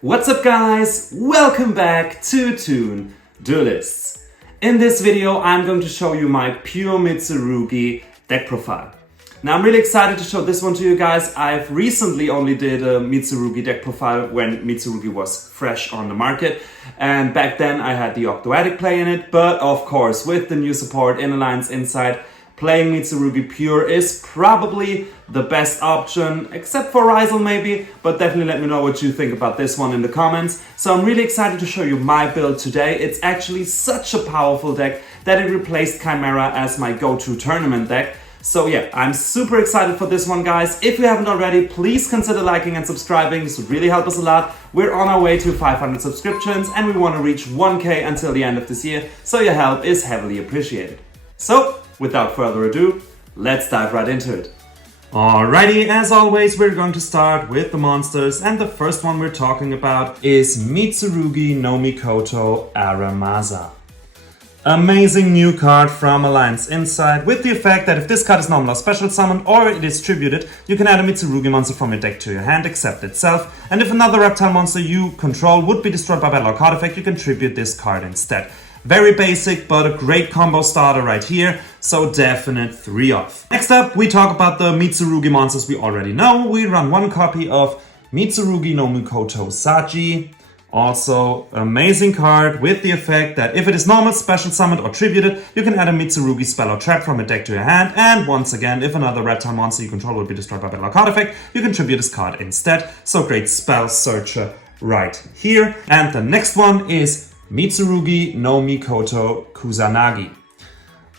What's up guys? Welcome back to Toon, Duelists. In this video I'm going to show you my pure Mitsurugi deck profile. Now I'm really excited to show this one to you guys. I've recently only did a Mitsurugi deck profile when Mitsurugi was fresh on the market, and back then I had the Octoadic play in it, but of course with the new support in Alliance Inside, playing Mitsurugi pure is probably the best option, except for Rizal maybe, but definitely let me know what you think about this one in the comments. So I'm really excited to show you my build today. It's actually such a powerful deck that it replaced Chimera as my go-to tournament deck. So yeah, I'm super excited for this one guys. If you haven't already, please consider liking and subscribing. This would really help us a lot. We're on our way to 500 subscriptions and we want to reach 1K until the end of this year, so your help is heavily appreciated. So, without further ado, let's dive right into it. Alrighty, as always, we're going to start with the monsters, and the first one we're talking about is Mitsurugi no Mikoto Aramasa. Amazing new card from Alliance Inside, with the effect that if this card is normal or special summoned or it is tributed, you can add a Mitsurugi monster from your deck to your hand, except itself, and if another reptile monster you control would be destroyed by battle or card effect, you can tribute this card instead. Very basic, but a great combo starter right here, so definite 3 off. Next up, we talk about the Mitsurugi monsters we already know. We run one copy of Mitsurugi no Mikoto Saji. Also, amazing card with the effect that if it is normal, special summoned or tributed, you can add a Mitsurugi spell or trap from a deck to your hand, and once again, if another reptile monster you control will be destroyed by battle or card effect, you can tribute this card instead. So great spell searcher right here. And the next one is Mitsurugi no Mikoto Kusanagi.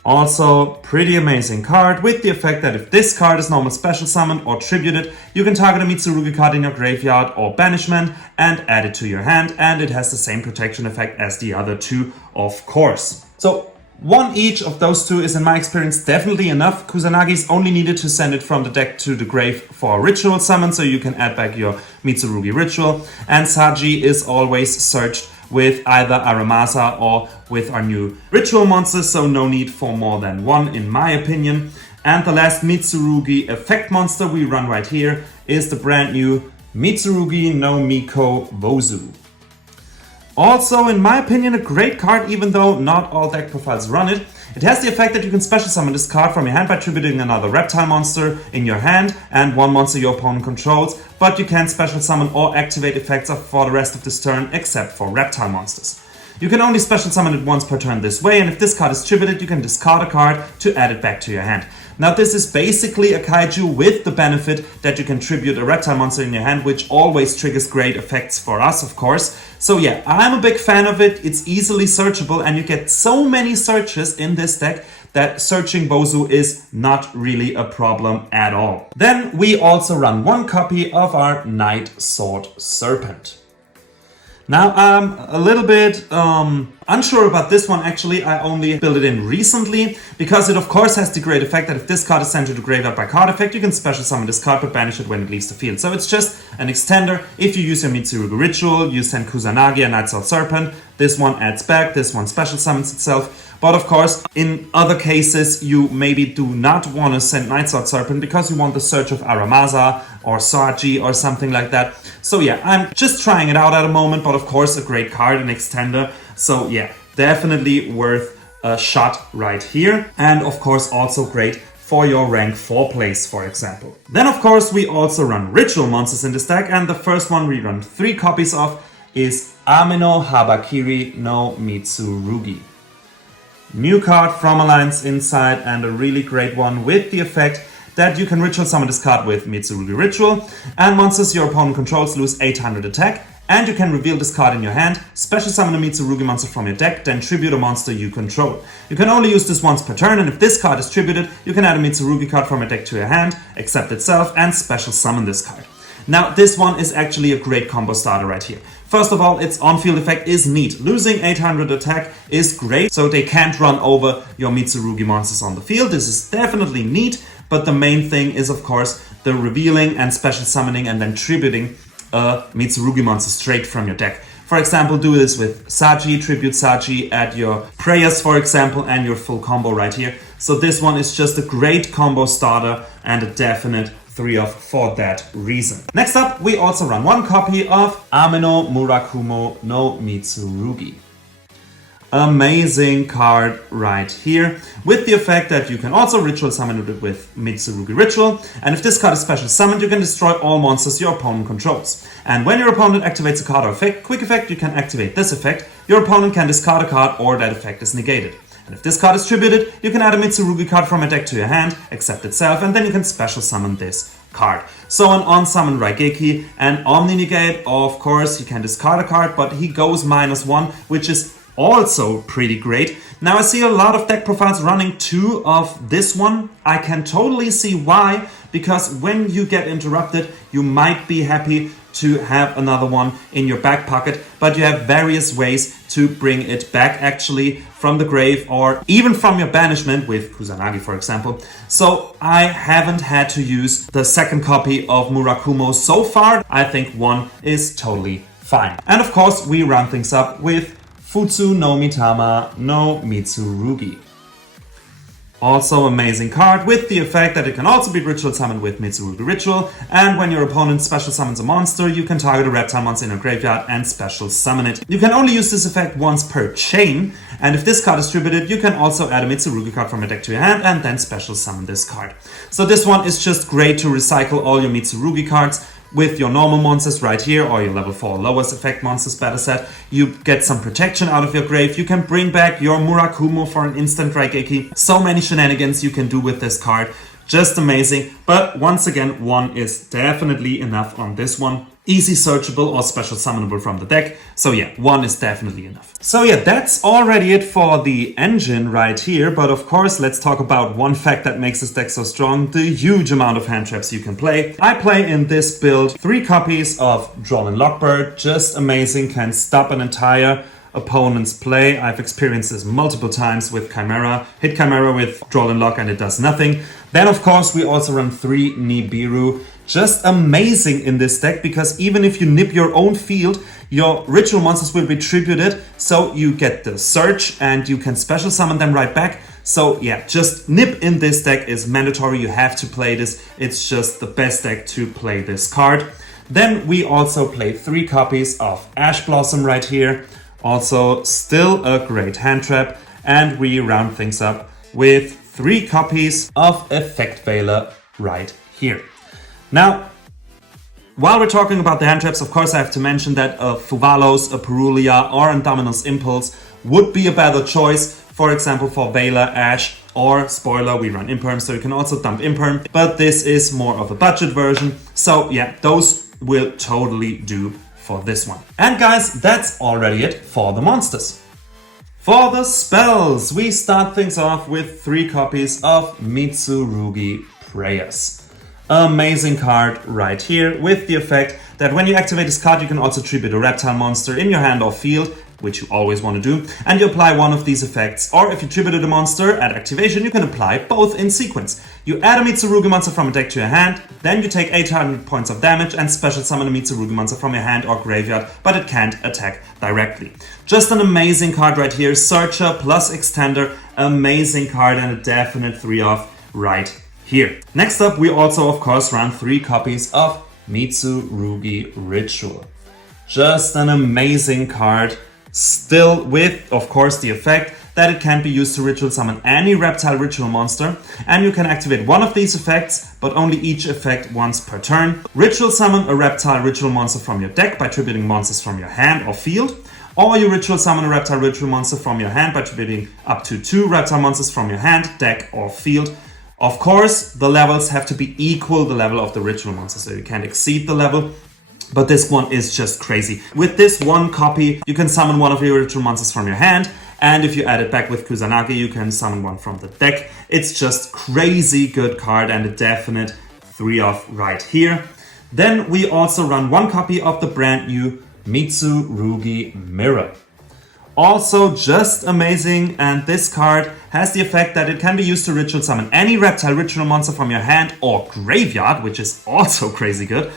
Also, pretty amazing card with the effect that if this card is normal special summoned or tributed, you can target a Mitsurugi card in your graveyard or banishment and add it to your hand, and it has the same protection effect as the other two, of course. So, one each of those two is in my experience definitely enough. Kusanagi's only needed to send it from the deck to the grave for a ritual summon, so you can add back your Mitsurugi ritual, and Saji is always searched with either Aramasa or with our new ritual monsters, so no need for more than one in my opinion. And the last Mitsurugi effect monster we run right here is the brand new Mitsurugi no Miko Vozu. Also, in my opinion, a great card, even though not all deck profiles run it. It has the effect that you can special summon this card from your hand by tributing another reptile monster in your hand and one monster your opponent controls, but you can't special summon or activate effects for the rest of this turn except for reptile monsters. You can only special summon it once per turn this way, and if this card is tributed, you can discard a card to add it back to your hand. Now this is basically a kaiju with the benefit that you can tribute a reptile monster in your hand, which always triggers great effects for us, of course. So yeah, I'm a big fan of it. It's easily searchable and you get so many searches in this deck that searching Vozu is not really a problem at all. Then we also run one copy of our Night Sword Serpent. Now I'm a little bit unsure about this one actually. I only built it in recently because it of course has the great effect that if this card is sent to the graveyard by card effect, you can special summon this card but banish it when it leaves the field. So it's just an extender. If you use your Mitsurugi ritual, you send Kusanagi and Night Sword Serpent. This one adds back, this one special summons itself. But of course, in other cases, you maybe do not want to send Night Sword Serpent because you want the search of Aramasa or Saji or something like that. So yeah, I'm just trying it out at the moment, but of course a great card, an extender. So yeah, definitely worth a shot right here. And of course also great for your rank 4 plays, for example. Then of course we also run ritual monsters in this deck, and the first one we run 3 copies of is Ameno Habakiri no Mitsurugi. New card from Alliance Inside, and a really great one with the effect that you can ritual summon this card with Mitsurugi Ritual, and monsters your opponent controls lose 800 attack, and you can reveal this card in your hand, special summon a Mitsurugi monster from your deck, then tribute a monster you control. You can only use this once per turn, and if this card is tributed, you can add a Mitsurugi card from your deck to your hand, except itself, and special summon this card. Now, this one is actually a great combo starter right here. First of all, its on-field effect is neat. Losing 800 attack is great, so they can't run over your Mitsurugi monsters on the field. This is definitely neat, but the main thing is, of course, the revealing and special summoning and then tributing a Mitsurugi monster straight from your deck. For example, do this with Saji, tribute Saji, add your prayers, for example, and your full combo right here. So this one is just a great combo starter and a definite 3-off for that reason. Next up, we also run one copy of Ameno Murakumo no Mitsurugi. Amazing card right here, with the effect that you can also ritual summon it with Mitsurugi Ritual, and if this card is special summoned, you can destroy all monsters your opponent controls. And when your opponent activates a card or effect, quick effect, you can activate this effect. Your opponent can discard a card or that effect is negated. And if this card is tributed, you can add a Mitsurugi card from a deck to your hand, accept itself, and then you can special summon this card. So an on-summon Raigeki and Omni-Negate, of course, you can discard a card, but he goes -1, which is also pretty great. Now I see a lot of deck profiles running 2 of this one. I can totally see why, because when you get interrupted, you might be happy to have another one in your back pocket, but you have various ways to bring it back actually from the grave or even from your banishment with Kusanagi, for example. So I haven't had to use the second copy of Murakumo so far. I think 1 is totally fine. And of course, we round things up with Futsu no Mitama no Mitsurugi. Also amazing card with the effect that it can also be ritual summoned with Mitsurugi Ritual, and when your opponent special summons a monster, you can target a reptile monster in your graveyard and special summon it. You can only use this effect once per chain, and if this card is tributed, you can also add a Mitsurugi card from your deck to your hand and then special summon this card. So this one is just great to recycle all your Mitsurugi cards with your normal monsters right here, or your level 4 lowest effect monsters, better said. You get some protection out of your grave. You can bring back your Murakumo for an instant Raigeki. So many shenanigans you can do with this card. Just amazing. But once again, 1 is definitely enough on this one. Easy searchable or special summonable from the deck. So yeah, 1 is definitely enough. So yeah, that's already it for the engine right here. But of course, let's talk about one fact that makes this deck so strong: the huge amount of hand traps you can play. I play in this build 3 copies of Droll Lockbird. Just amazing, can stop an entire opponent's play. I've experienced this multiple times with Chimera. Hit Chimera with Droll Lock and it does nothing. Then of course we also run 3 Nibiru. Just amazing in this deck, because even if you nip your own field, your ritual monsters will be tributed, so you get the search and you can special summon them right back. So yeah, just nip in this deck is mandatory. You have to play this. It's just the best deck to play this card. Then we also play 3 copies of Ash Blossom right here. Also still a great hand trap. And we round things up with 3 copies of Effect Veiler right here. Now, while we're talking about the hand traps, of course I have to mention that a Fuvalos, a Perulia, or a Dominus Impulse would be a better choice. For example, for Veiler, Ash, or spoiler, we run Imperm, so you can also dump Imperm. But this is more of a budget version. So yeah, those will totally do for this one. And guys, that's already it for the monsters. For the spells, we start things off with 3 copies of Mitsurugi Prayers. Amazing card right here, with the effect that when you activate this card, you can also tribute a reptile monster in your hand or field, which you always want to do, and you apply one of these effects. Or if you tributed a monster at activation, you can apply both in sequence. You add a Mitsurugi monster from a deck to your hand, then you take 800 points of damage and special summon a Mitsurugi monster from your hand or graveyard, but it can't attack directly. Just an amazing card right here. Searcher plus Extender, amazing card and a definite 3-off right here. Next up, we also of course run 3 copies of Mitsurugi Ritual. Just an amazing card, still with of course the effect that it can be used to ritual summon any reptile ritual monster, and you can activate one of these effects, but only each effect once per turn. Ritual summon a reptile ritual monster from your deck by tributing monsters from your hand or field, or you ritual summon a reptile ritual monster from your hand by tributing up to 2 reptile monsters from your hand, deck, or field. Of course, the levels have to be equal the level of the ritual monster, so you can't exceed the level. But this one is just crazy. With this 1 copy, you can summon one of your ritual monsters from your hand, and if you add it back with Kusanagi, you can summon one from the deck. It's just crazy good card and a definite 3-off right here. Then we also run 1 copy of the brand new Mitsurugi Mirror. Also just amazing, and this card has the effect that it can be used to ritual summon any reptile ritual monster from your hand or graveyard, which is also crazy good.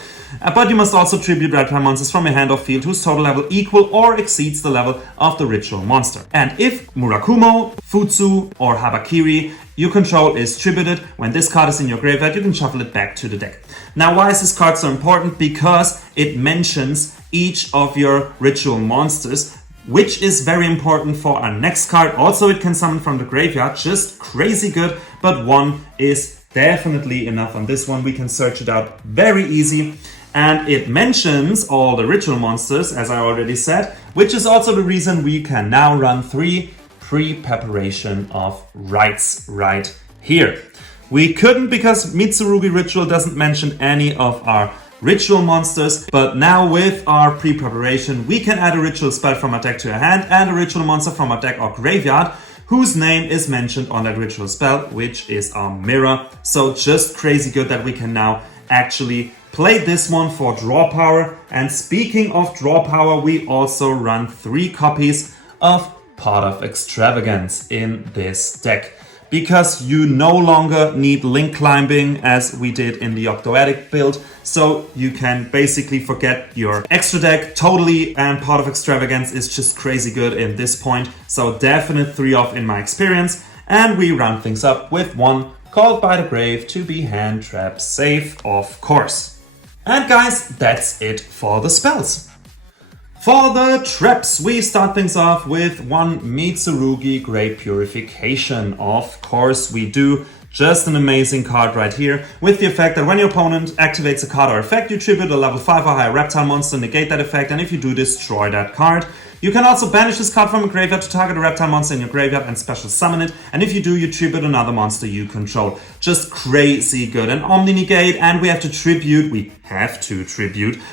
But you must also tribute reptile monsters from your hand or field whose total level equal or exceeds the level of the ritual monster. And if Murakumo, Futsu or Habakiri you control is tributed, when this card is in your graveyard you can shuffle it back to the deck. Now why is this card so important? Because it mentions each of your ritual monsters, which is very important for our next card. Also, it can summon from the graveyard, just crazy good, but 1 is definitely enough. On this one, we can search it out very easy. And it mentions all the ritual monsters, as I already said, which is also the reason we can now run 3 pre-preparation of rites right here. We couldn't because Mitsurugi Ritual doesn't mention any of our ritual monsters, but now with our pre-preparation we can add a ritual spell from our deck to your hand and a ritual monster from our deck or graveyard whose name is mentioned on that ritual spell, which is our mirror. So just crazy good that we can now actually play this one for draw power. And speaking of draw power, we also run 3 copies of Pot of Extravagance in this deck, because you no longer need link climbing as we did in the Octoadic build. So you can basically forget your extra deck totally, and Pot of Extravagance is just crazy good in this point. So definite 3 off in my experience. And we round things up with 1 Called by the Grave to be hand trap safe, of course. And guys, that's it for the spells. For the traps, we start things off with 1 Mitsurugi Great Purification. Of course we do. Just an amazing card right here, with the effect that when your opponent activates a card or effect, you tribute a level 5 or higher reptile monster, negate that effect, and if you do, destroy that card. You can also banish this card from a graveyard to target a reptile monster in your graveyard and special summon it, and if you do, you tribute another monster you control. Just crazy good. And Omni Negate, and we have to tribute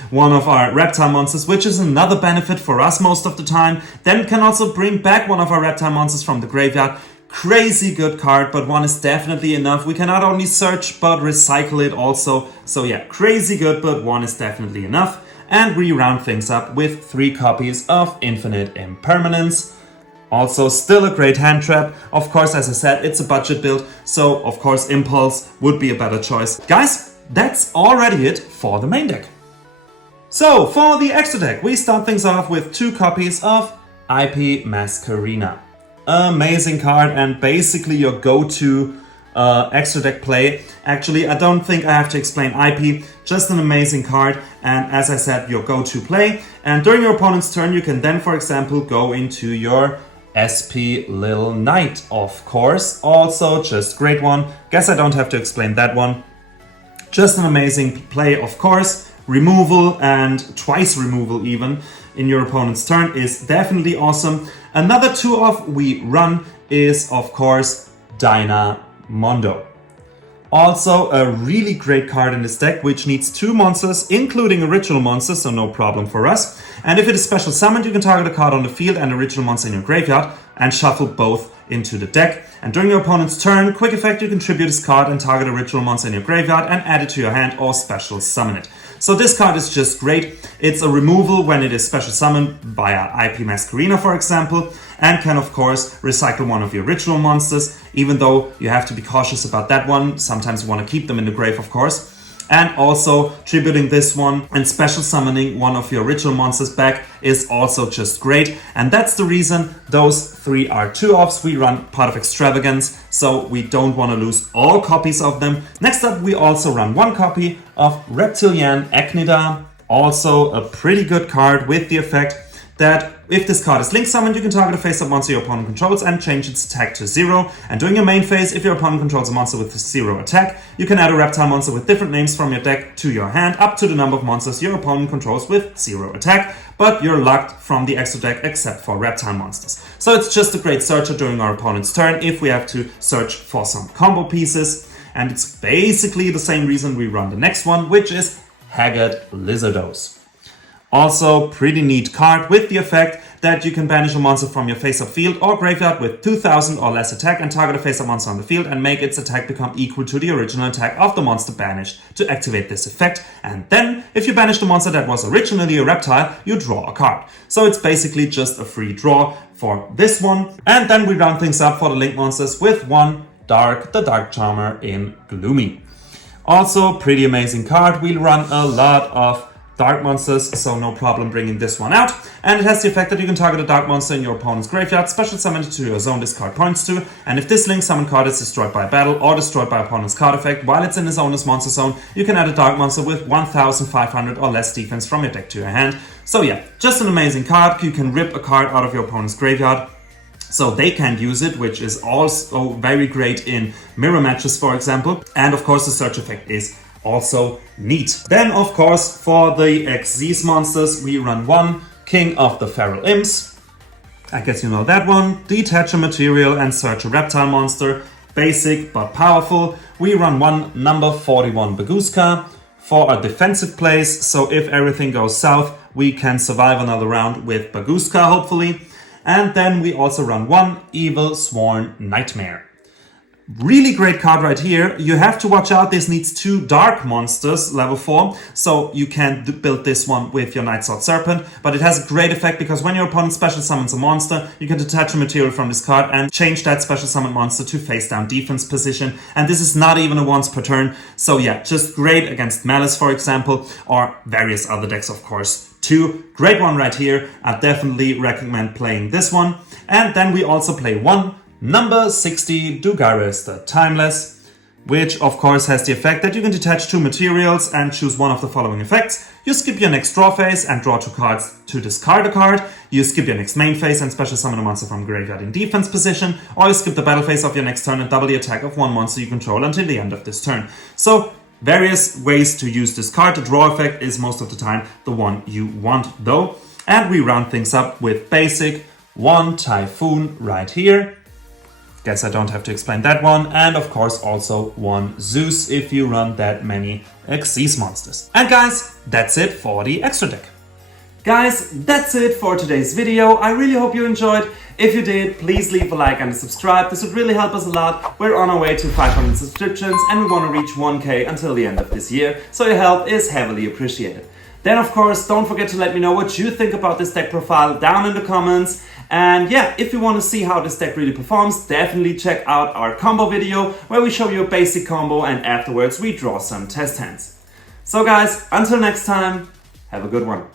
one of our reptile monsters, which is another benefit for us most of the time. Then we can also bring back one of our reptile monsters from the graveyard. Crazy good card, but 1 is definitely enough. We can not only search, but recycle it also. So yeah, crazy good, but 1 is definitely enough. And we round things up with 3 copies of Infinite Impermanence. Also still a great hand trap. Of course, as I said, it's a budget build, so of course Impulse would be a better choice. Guys, that's already it for the main deck. So for the extra deck, we start things off with 2 copies of IP Masquerena. Amazing card and basically your go-to extra deck play. Actually, I don't think I have to explain IP, just an amazing card, and as I said, your go-to play. And during your opponent's turn, you can then, for example, go into your SP Lil Knight, of course. Also, just great one. Guess I don't have to explain that one. Just an amazing play, of course. Removal, and twice removal even, in your opponent's turn is definitely awesome. Another 2 off we run is, of course, Dynamondo. Also a really great card in this deck, which needs 2 monsters, including a ritual monster, so no problem for us. And if it is special summoned, you can target a card on the field and a ritual monster in your graveyard and shuffle both into the deck. And during your opponent's turn, quick effect, you can tribute this card and target a ritual monster in your graveyard and add it to your hand or special summon it. So this card is just great. It's a removal when it is special summoned via IP Masquerena, for example, and can of course recycle one of your ritual monsters, even though you have to be cautious about that one. Sometimes you want to keep them in the grave, of course. And also tributing this one and special summoning one of your ritual monsters back is also just great. And that's the reason those 3 are 2-offs. We run Pot of Extravagance, so we don't want to lose all copies of them. Next up, we also run 1 copy of Reptilian Acnida. Also a pretty good card with the effect that if this card is link summoned, you can target a face-up monster your opponent controls and change its attack to 0. And during your main phase, if your opponent controls a monster with 0 attack, you can add a reptile monster with different names from your deck to your hand up to the number of monsters your opponent controls with 0 attack, but you're locked from the extra deck except for reptile monsters. So it's just a great searcher during our opponent's turn if we have to search for some combo pieces. And it's basically the same reason we run the next one, which is Haggard Lizardos. Also, pretty neat card with the effect that you can banish a monster from your face-up field or graveyard with 2000 or less attack and target a face-up monster on the field and make its attack become equal to the original attack of the monster banished to activate this effect. And then, if you banish the monster that was originally a reptile, you draw a card. So it's basically just a free draw for this one. And then we round things up for the Link monsters with one Dark, the Dark Charmer in Gloomy. Also, pretty amazing card. We'll run a lot of Dark monsters, so no problem bringing this one out. And it has the effect that you can target a Dark monster in your opponent's graveyard, special summon it to your zone this card points to, and if this Link summon card is destroyed by battle or destroyed by opponent's card effect while it's in his owner's monster zone, you can add a Dark monster with 1500 or less defense from your deck to your hand. So yeah, just an amazing card. You can rip a card out of your opponent's graveyard so they can't use it, which is also very great in mirror matches, for example. And of course the search effect is also neat. Then of course for the Xyz monsters we run one King of the Feral Imps. I guess you know that one. Detach a material and search a reptile monster. Basic but powerful. We run one number 41 Baguska for a defensive place, so if everything goes south we can survive another round with Baguska hopefully. And then we also run one Evil Sworn Nightmare. Really great card right here. You have to watch out, this needs two Dark monsters, level 4, so you can't build this one with your Night Sword Serpent, but it has a great effect because when your opponent special summons a monster, you can detach a material from this card and change that special summon monster to face down defense position, and this is not even a once per turn, so yeah, just great against Malice for example, or various other decks of course too. Great one right here. I definitely recommend playing this one. And then we also play one number 60 Duelists, the Timeless, which of course has the effect that you can detach two materials and choose one of the following effects. You skip your next draw phase and draw two cards to discard a card. You skip your next main phase and special summon a monster from graveyard in defense position. Or you skip the battle phase of your next turn and double the attack of one monster you control until the end of this turn. So various ways to use this card. The draw effect is most of the time the one you want though. And we round things up with basic one Typhoon right here. Guess I don't have to explain that one. And of course also one Zeus if you run that many Xyz monsters. And guys, that's it for the extra deck. Guys, that's it for today's video. I really hope you enjoyed. If you did, please leave a like and subscribe. This would really help us a lot. We're on our way to 500 subscriptions and we want to reach 1K until the end of this year. So your help is heavily appreciated. Then of course, don't forget to let me know what you think about this deck profile down in the comments. And yeah, if you want to see how this deck really performs, definitely check out our combo video where we show you a basic combo and afterwards we draw some test hands. So guys, until next time, have a good one.